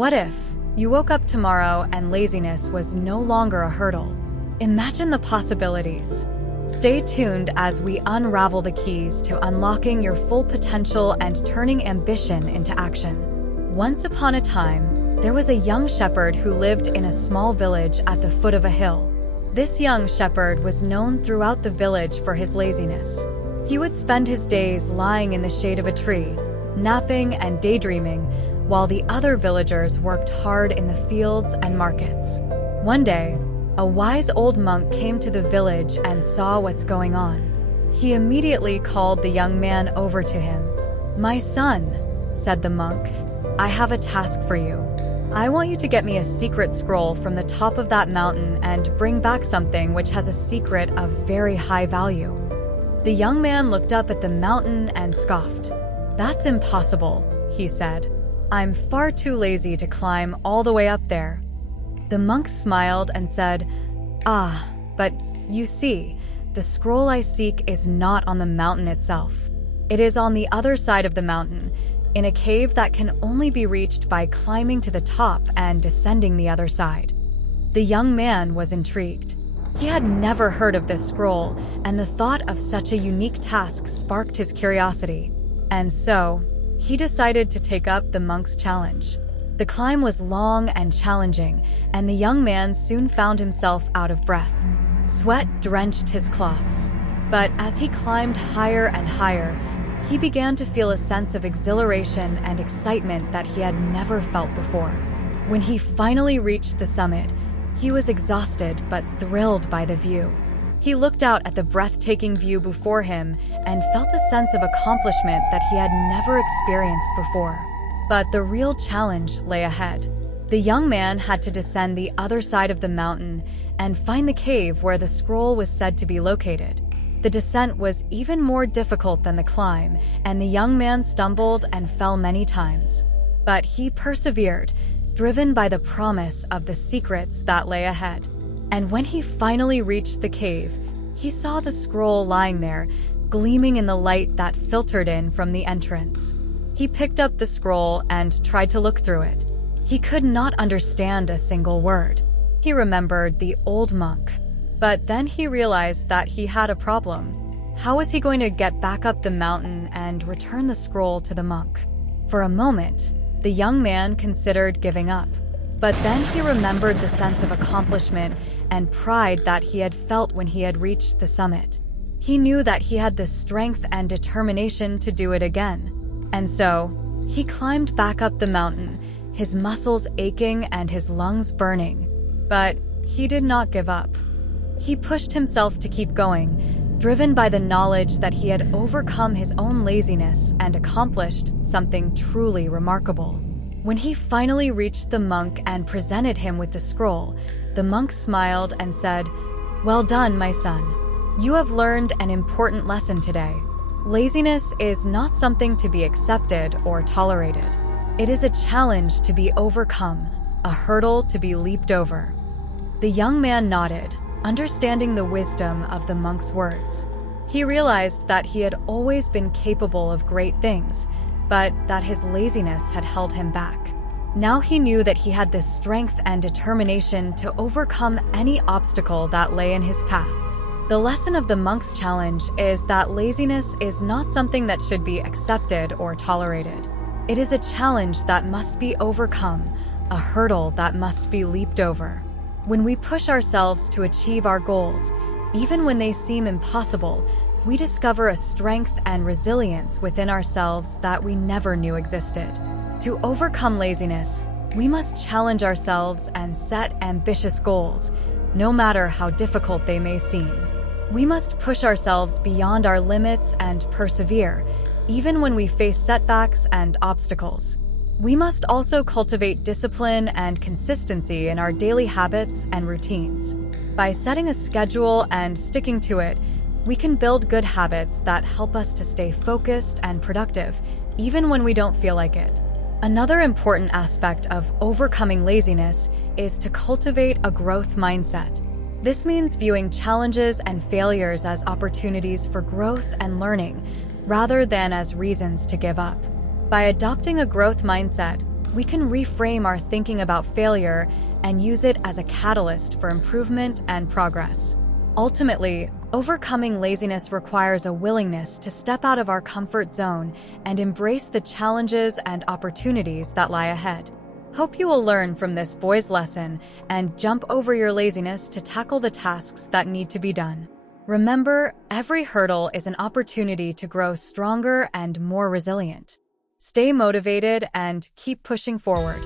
What if you woke up tomorrow and laziness was no longer a hurdle? Imagine the possibilities. Stay tuned as we unravel the keys to unlocking your full potential and turning ambition into action. Once upon a time, there was a young shepherd who lived in a small village at the foot of a hill. This young shepherd was known throughout the village for his laziness. He would spend his days lying in the shade of a tree, napping and daydreaming, while the other villagers worked hard in the fields and markets. One day, a wise old monk came to the village and saw what's going on. He immediately called the young man over to him. "My son," said the monk, "I have a task for you. I want you to get me a secret scroll from the top of that mountain and bring back something which has a secret of very high value." The young man looked up at the mountain and scoffed. "That's impossible," he said. "I'm far too lazy to climb all the way up there." The monk smiled and said, But you see, the scroll I seek is not on the mountain itself. It is on the other side of the mountain, in a cave that can only be reached by climbing to the top and descending the other side." The young man was intrigued. He had never heard of this scroll, and the thought of such a unique task sparked his curiosity. And so, he decided to take up the monk's challenge. The climb was long and challenging, and the young man soon found himself out of breath. Sweat drenched his clothes. But as he climbed higher and higher, he began to feel a sense of exhilaration and excitement that he had never felt before. When he finally reached the summit, he was exhausted but thrilled by the view. He looked out at the breathtaking view before him and felt a sense of accomplishment that he had never experienced before. But the real challenge lay ahead. The young man had to descend the other side of the mountain and find the cave where the scroll was said to be located. The descent was even more difficult than the climb, and the young man stumbled and fell many times. But he persevered, driven by the promise of the secrets that lay ahead. And when he finally reached the cave, he saw the scroll lying there, gleaming in the light that filtered in from the entrance. He picked up the scroll and tried to look through it. He could not understand a single word. He remembered the old monk. But then he realized that he had a problem. How was he going to get back up the mountain and return the scroll to the monk? For a moment, the young man considered giving up. But then he remembered the sense of accomplishment and pride that he had felt when he had reached the summit. He knew that he had the strength and determination to do it again. And so, he climbed back up the mountain, his muscles aching and his lungs burning. But he did not give up. He pushed himself to keep going, driven by the knowledge that he had overcome his own laziness and accomplished something truly remarkable. When he finally reached the monk and presented him with the scroll, the monk smiled and said, "Well done, my son. You have learned an important lesson today. Laziness is not something to be accepted or tolerated. It is a challenge to be overcome, a hurdle to be leaped over." The young man nodded, understanding the wisdom of the monk's words. He realized that he had always been capable of great things, but that his laziness had held him back. Now he knew that he had the strength and determination to overcome any obstacle that lay in his path. The lesson of the monk's challenge is that laziness is not something that should be accepted or tolerated. It is a challenge that must be overcome, a hurdle that must be leaped over. When we push ourselves to achieve our goals, even when they seem impossible, we discover a strength and resilience within ourselves that we never knew existed. To overcome laziness, we must challenge ourselves and set ambitious goals, no matter how difficult they may seem. We must push ourselves beyond our limits and persevere, even when we face setbacks and obstacles. We must also cultivate discipline and consistency in our daily habits and routines. By setting a schedule and sticking to it, we can build good habits that help us to stay focused and productive, even when we don't feel like it. Another important aspect of overcoming laziness is to cultivate a growth mindset. This means viewing challenges and failures as opportunities for growth and learning, rather than as reasons to give up. By adopting a growth mindset, we can reframe our thinking about failure and use it as a catalyst for improvement and progress. Ultimately, overcoming laziness requires a willingness to step out of our comfort zone and embrace the challenges and opportunities that lie ahead. Hope you will learn from this boys' lesson and jump over your laziness to tackle the tasks that need to be done. Remember, every hurdle is an opportunity to grow stronger and more resilient. Stay motivated and keep pushing forward.